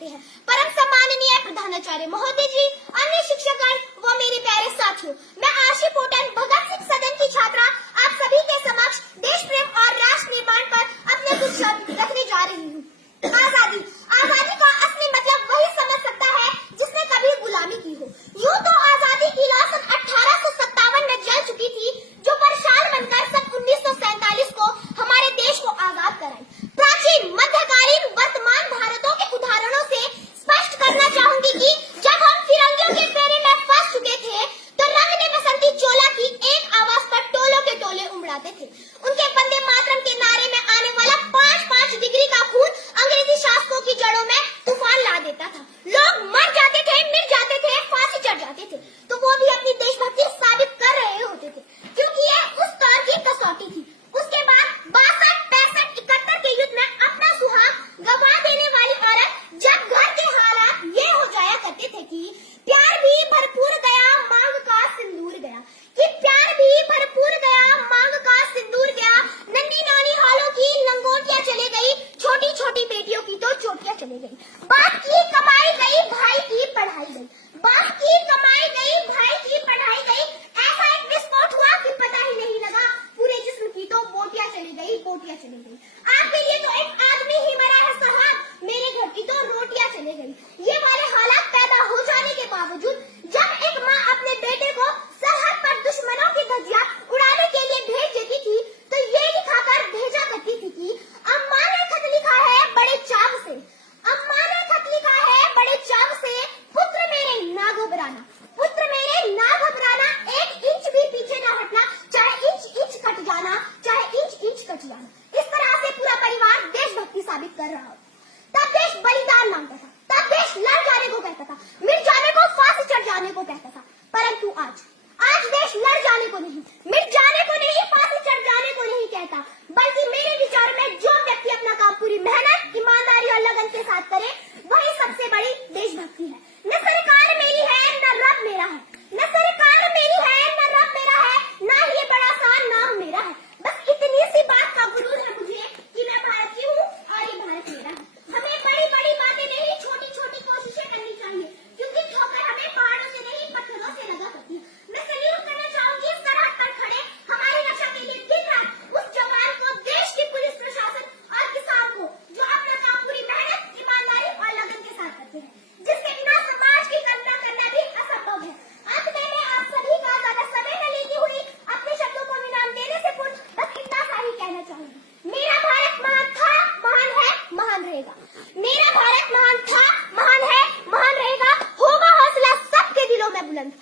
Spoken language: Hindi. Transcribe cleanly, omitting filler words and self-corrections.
करते हैं। परम सम्माननीय प्रधानाचार्य महोदय जी, अन्य शिक्षकगण व मेरे प्यारे साथियों, मैं आशी पोटन भगत सिंह सदन की छात्रा आप सभी के समक्ष देश प्रेम और राष्ट्र निर्माण पर अपने कुछ शब्द रखने जा रही हूँ। आजादी, आजादी का असली मतलब वही समझ सकता है जिसने कभी गुलामी की हो। यूं तो आजादी की लौ सन 1857 में जल चुकी थी, जो परशाल बनकर सन 1947 को हमारे देश को आजाद कराई। प्राचीन, मध्यकालीन, वर्तमान भारतों के उदाहरणों से स्पष्ट करना चाहूंगी कि जब हम फिरंगियों के फेरे में फंस चुके थे, तो रंग ने बसंती चोला की एक आवाज पर टोलों के टोले उमड़ाते थे। उनके वंदे मातरम के नारे में आने वाला 5-5 डिग्री का खून अंग्रेजी शासकों की जड़ों में तूफान ला देता था। लोग मर जाते थे, मिट जाते थे, फांसी चढ़ जाते थे, तो वो भी अपनी देशभक्ति साबित कर रहे होते थे, क्योंकि यह उस दौर की कसौटी थी। उसके बाद 62, 65, 71 के युद्ध में अपना सुहाग गंवा देने वाली औरत जब घर के हालात ये हो जाया करते थे कि प्यार भी भरपूर गया, मांग का सिंदूर गया, कि प्यार भी भरपूर गया, मांग का सिंदूर गया, नन्ही नानी हालों की लंगोटियां चले गई, छोटी छोटी बेटियों की तो चोटियां चले गई। बाप की कमाई गई, भाई की पढ़ाई गई, बाप की कमाई गई, भाई की पढ़ाई गई। ऐसा एक विस्फोट हुआ कि पता ही नहीं लगा, पूरे जिस्म की तो बोटियां चली गई, बोटियां चली गई। आपके लिए तो एक आदमी ही मरा है साहब, मेरे घर की तो रोटियां चली गई। ये वाले हालात पैदा हो जाने के बावजूद जब एक माँ अपने बेटे को सरहद पर दुश्मनों की धज्जियां उड़ाने के लिए भेज देती थी, तो ये लिखाकर भेजा करती थी कि अम्मा ने खत लिखा है बड़े चाव से, अम्मा ने खत लिखा है बड़े चाव से, पुत्र मेरे ना घबराना, पुत्र मेरे ना घबराना, 1 इंच भी पीछे ना हटना, चाहे इंच इंच कट जाना, चाहे इंच इंच कट जाना। इस तरह से पूरा परिवार देशभक्ति साबित कर रहा हो। तब देश बलिदान मांगता था, तब देश लड़ जाने को कहता था, मिट जाने को, फांसी चढ़ जाने को कहता था। परंतु आज देश लड़ जाने को नहीं, मिट जाने को नहीं, फांसी चढ़ जाने को नहीं कहता, बल्कि मेरे विचार में जो व्यक्ति अपना काम पूरी मेहनत, ईमानदारी और लगन के साथ करे, वही सबसे बड़ी देशभक्ति है। न सरकार मेरी है, न रब मेरा है, न सरकार मेरी है, न रब मेरा है, न ये बड़ा सा नाम मेरा है। बस इतनी सी बात का गुरूर है मुझे कि मैं भारत की हूँ और ये भारत मेरा है। हमें बड़ी बड़ी बातें नहीं, छोटी छोटी कोशिशें करनी चाहिए, क्योंकि ठोकर हमें पहाड़ों से नहीं, पत्थरों से लगा करती है। मैं सैल्यूट करना चाहूंगी सरहद पर खड़े हमारी रक्षा के लिए दिन रात उस जवान को, देश की पुलिस प्रशासन और किसान को, जो अपना काम पूरी मेहनत, ईमानदारी और लगन के साथ करते हैं, जिसके बिना समाज की कल्पना करना भी असंभव है। अंत में मैं आप सभी का ज्यादा समय न लेती हुई अपने शब्दों को विराम देने से पूर्व बस इतना सा ही कहना चाहूंगी, मेरा भारत महान था, महान है, महान रहेगा। मेरा भारत महान था, महान है, महान रहेगा। होगा हौसला सबके दिलों में बुलंद।